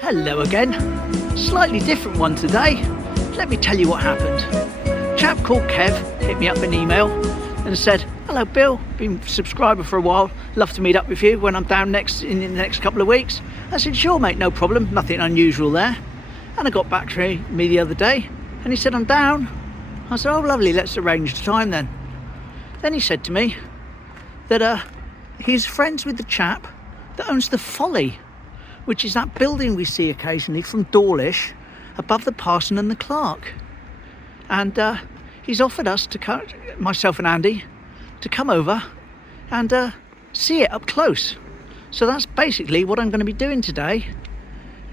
Hello again. Slightly different one today. Let me tell you what happened. A chap called Kev hit me up an email and said, "Hello Bill, been a subscriber for a while, love to meet up with you when I'm down in the next couple of weeks." I said, "Sure mate, no problem, nothing unusual there." And I got back to me the other day and he said, "I'm down." I said, "Oh lovely, let's arrange the time then." Then he said to me that he's friends with the chap that owns the Folly, which is that building we see occasionally from Dawlish, above the parson and the clerk. And he's offered us to come, myself and Andy, to come over and see it up close. So that's basically what I'm going to be doing today.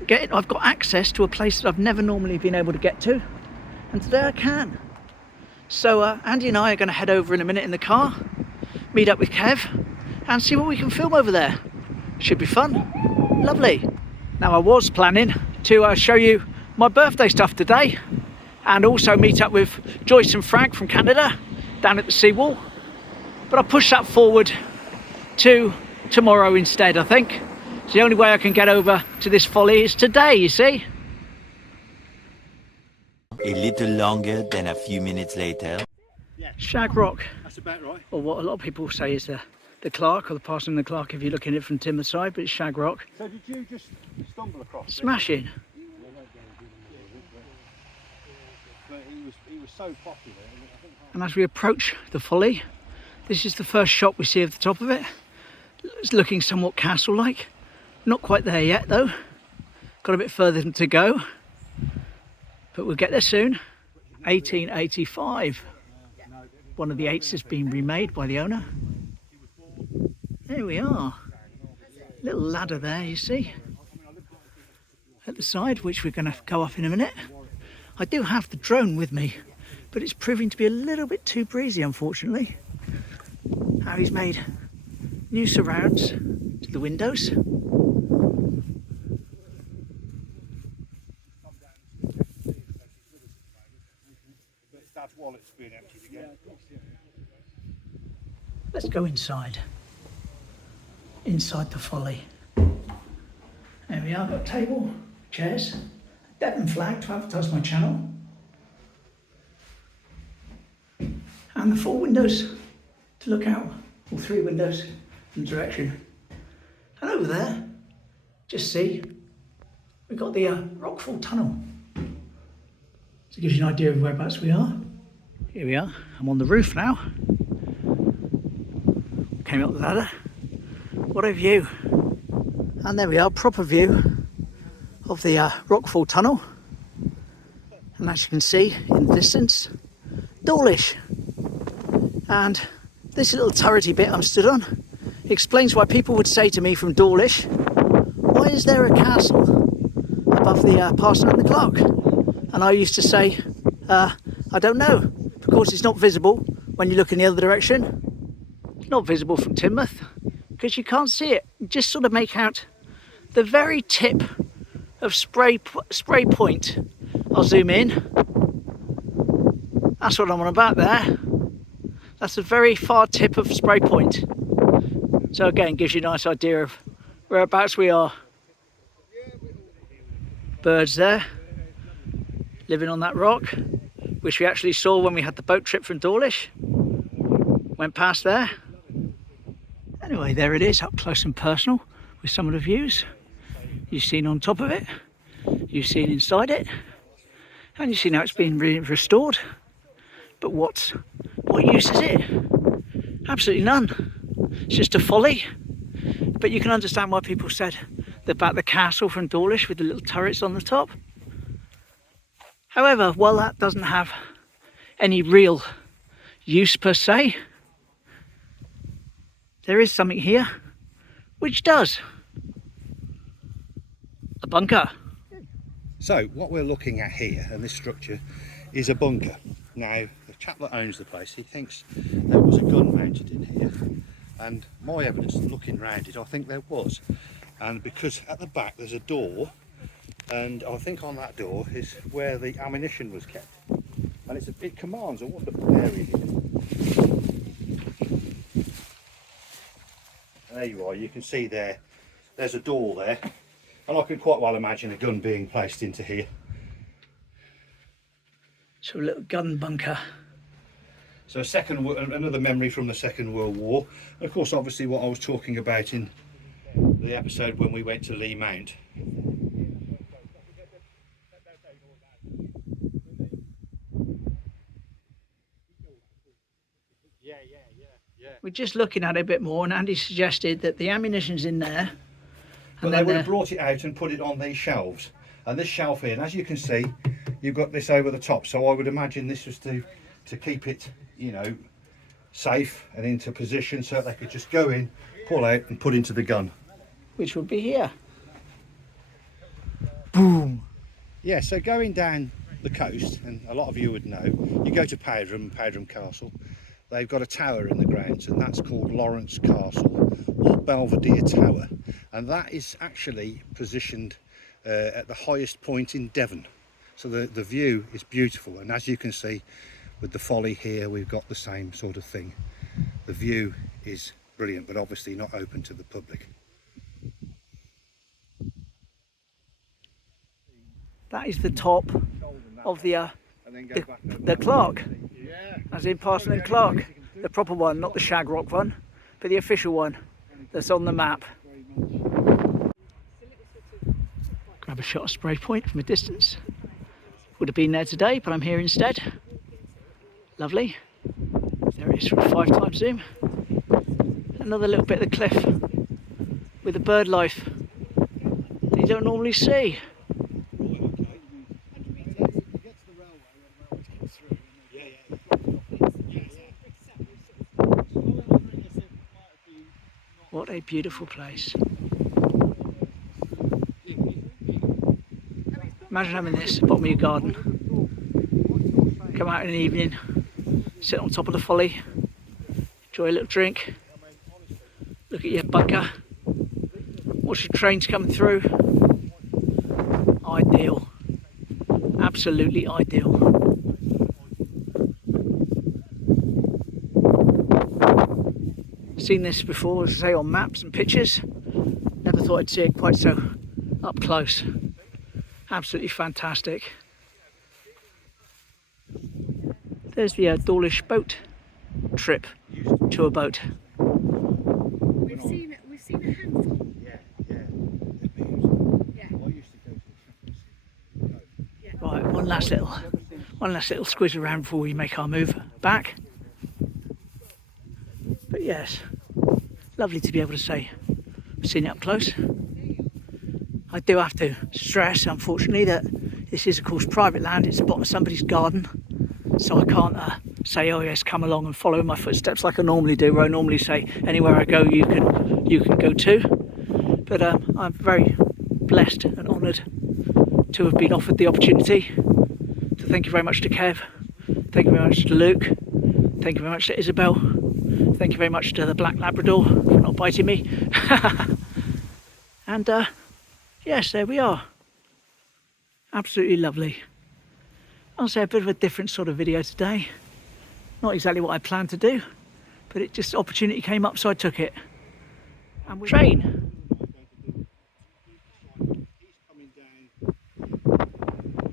I've got access to a place that I've never normally been able to get to, and today I can. So Andy and I are going to head over in a minute in the car, meet up with Kev, and see what we can film over there. Should be fun. Lovely. Now I was planning to show you my birthday stuff today, and also meet up with Joyce and Frank from Canada down at the seawall, but I pushed that forward to tomorrow instead. I think it's the only way I can get over to this Folly is today, you see. A little longer than a few minutes later. Shag Rock, That's about right. or what a lot of people say is the Clark, or the parson and the Clark if you're looking at it from Teignmouth side, but it's Shag Rock. So did you just stumble across it? Smashing. But he was so popular. And as we approach the Folly, this is the first shot we see of the top of it. It's looking somewhat castle-like. Not quite there yet though. Got a bit further to go, but we'll get there soon. 1885. One of the 8s has been remade by the owner. There we are. Little ladder there, you see, at the side, which we're going to go up in a minute. I do have the drone with me, but it's proving to be a little bit too breezy, unfortunately. Harry's made new surrounds to the windows. Dad's wallet's being emptied again. Let's go inside the Folly. There we are, got a table, chairs, Devon flag to advertise my channel, and the 4 windows to look out, or 3 windows in the direction. And over there, just see, we've got the Rockfall Tunnel. So it gives you an idea of whereabouts we are. Here we are, I'm on the roof now. Came up the ladder. What a view. And there we are, proper view of the Rockfall Tunnel. And as you can see in the distance, Dawlish. And this little turrety bit I'm stood on explains why people would say to me from Dawlish, "Why is there a castle above the parson and the clerk?" And I used to say, I don't know, because it's not visible when you look in the other direction. It's not visible from Teignmouth because you can't see it. You just sort of make out the very tip of Spray Point. I'll zoom in. That's what I'm on about there. That's the very far tip of Spray Point. So again, gives you a nice idea of whereabouts we are. Birds there, living on that rock, which we actually saw when we had the boat trip from Dawlish. Went past there. Anyway, there it is, up close and personal with some of the views. You've seen on top of it, you've seen inside it, and you've seen how it's been restored. But what use is it? Absolutely none. It's just a Folly. But you can understand why people said about the castle from Dawlish with the little turrets on the top. However, while that doesn't have any real use per se, there is something here which does. A bunker. So what we're looking at here, and this structure, is a bunker. Now, the chap that owns the place, he thinks there was a gun mounted in here, and my evidence looking round it, I think there was. And because at the back there's a door, and I think on that door is where the ammunition was kept, and it commands a wonderful area here. There you are, you can see there's a door there, And I can quite well imagine a gun being placed into here. So a little gun bunker. So another memory from the Second World War. And of course, obviously what I was talking about in the episode when we went to Lee Mount. We're just looking at it a bit more, and Andy suggested that the ammunition's in there. But they would have brought it out and put it on these shelves. And this shelf here, and as you can see, you've got this over the top. So I would imagine this was to keep it, you know, safe and into position so that they could just go in, pull out and put into the gun. Which would be here. Boom. Yeah, so going down the coast, and a lot of you would know, you go to Powderham Castle. They've got a tower in the grounds, and that's called Lawrence Castle or Belvedere Tower, and that is actually positioned at the highest point in Devon. So the view is beautiful, and as you can see with the Folly here, we've got the same sort of thing. The view is brilliant, but obviously not open to the public. That is the top of the Clark, as in Parson and Clark, the proper one, not the Shag Rock one, but the official one that's on the map. Grab a shot of spray point from a distance. Would have been there today, but I'm here instead. Lovely. There it is from a 5x zoom. Another little bit of the cliff with the bird life that you don't normally see. What a beautiful place. Imagine having this at the bottom of your garden. Come out in the evening, sit on top of the Folly, enjoy a little drink, look at your bunker, watch your trains coming through. Ideal. Absolutely ideal. Seen this before, as I say, on maps and pictures. Never thought I'd see it quite so up close. Absolutely fantastic. There's the Dawlish boat trip, tour boat. We've seen a handful. Right, one last little squiz around before we make our move back. But yes, lovely to be able to say I've seen it up close. I do have to stress, unfortunately, that this is of course private land. It's the bottom of somebody's garden, so I can't say, oh yes, come along and follow in my footsteps like I normally do, where I normally say anywhere I go you can go too. But I'm very blessed and honoured to have been offered the opportunity. So thank you very much to Kev, thank you very much to Luke, thank you very much to Isabel, thank you very much to the Black Labrador for not biting me. And yes, there we are. Absolutely lovely. I'll say a bit of a different sort of video today. Not exactly what I planned to do, but it just opportunity came up, so I took it. And train.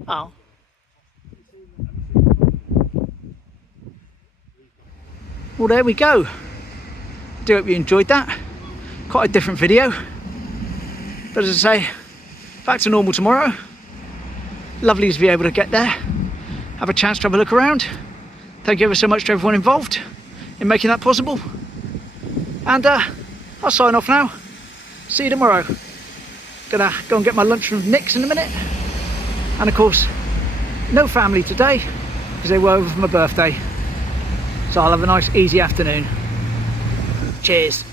Oh. Well, there we go. I do hope you enjoyed that. Quite a different video. But as I say, back to normal tomorrow. Lovely to be able to get there, have a chance to have a look around. Thank you ever so much to everyone involved in making that possible. And I'll sign off now. See you tomorrow. Gonna go and get my lunch from Nick's in a minute. And of course, no family today because they were over for my birthday. So I'll have a nice easy afternoon. Cheers.